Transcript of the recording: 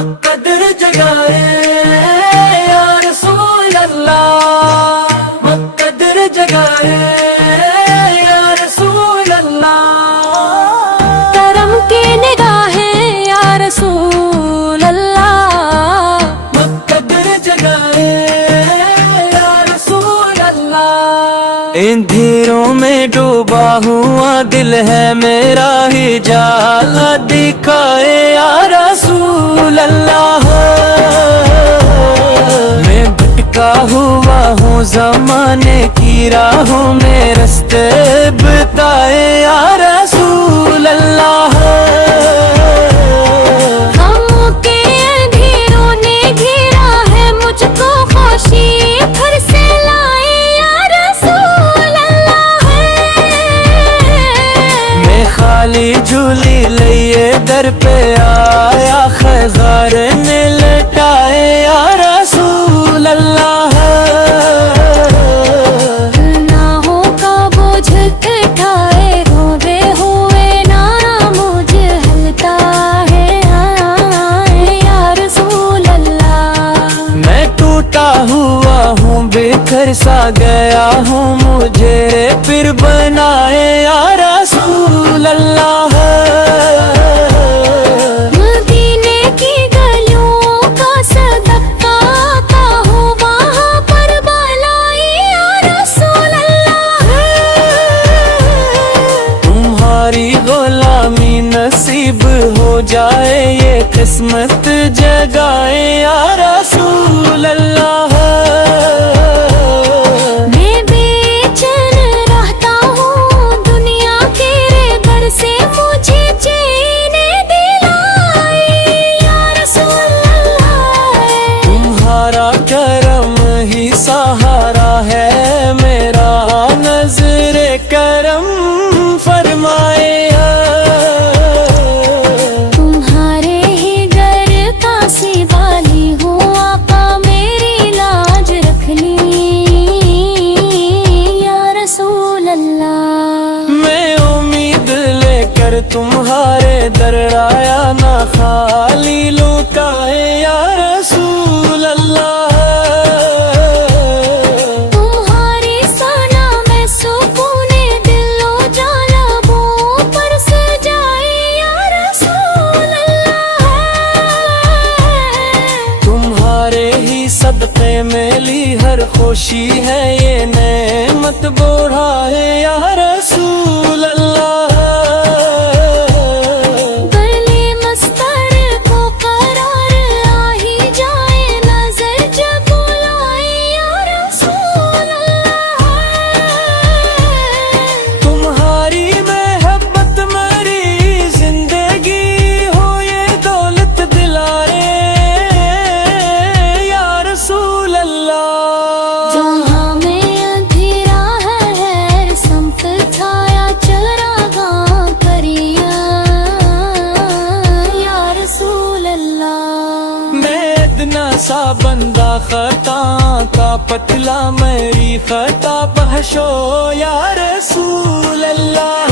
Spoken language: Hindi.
मक़दर जगाए या रसूल अल्लाह, मक़दर जगाए या रसूल अल्लाह। करम की निगाहें या रसूल अल्लाह, मक़दर जगाए या रसूल अल्लाह। अंधेरों में डूबा हुआ दिल है मेरा, ही जाला दिखाए या रसूल अल्लाह। मैं भटका हुआ हूँ ज़माने की राहों में, रास्ते बताए या रसूल अल्लाह। गमों के अंधेरों ने घेरा है मुझको, खुशी घर से लाए या रसूल अल्लाह। मैं खाली झूली लिए दर पे आया, खैज़ार ने लटाए या रसूल अल्लाह। गुनाहों का बोझ उठाए रोवे हुए ना मुझे हलता है या रसूल अल्लाह। मैं टूटा हुआ हूँ, बेघर सा गया हूँ, मुझे फिर बनाए या रसूल अल्लाह। मदीने की गलियों का सदका का हो वहाँ पर बलाई या रसूल अल्लाह। तुम्हारी गुलामी नसीब हो जाए, ये किस्मत जगाए या रसूल अल्लाह। मैं बेचैन रहता हूँ दुनिया के घर से, मुझे चैन दिलाए या रसूल अल्लाह। तुम्हारा करम ही सहारा है मेरा, नजरे करम फरमाए। तुम्हारे ही घर का सिवाली हूँ आका, मेरी लाज रख ली या रसूल अल्लाह। मैं उम्मीद लेकर तुम्हारे दर आया, ना खाली लुटाए या रसूल अल्लाह। तुम्हारी सना में सुकूने दिलो जालबों पर सजाए या रसूल अल्लाह। तुम्हारे ही सदक़े में ली हर खुशी है, ये नेमत बढ़ाए या रसूल अल्लाह। गले मस्तर को करार आ ही जाए, नजर जब बुलाए या रसूल अल्लाह। तुम्हारी महब्बत मेरी जिंदगी हो, ये दौलत दिलाए या रसूल अल्लाह। जहाँ में अंधेरा है संत छाया, चरागाह करिया या रसूल अल्लाह। मैं अदना सा बंदा, खता का पतला, मेरी खता बख्शो या रसूल अल्लाह।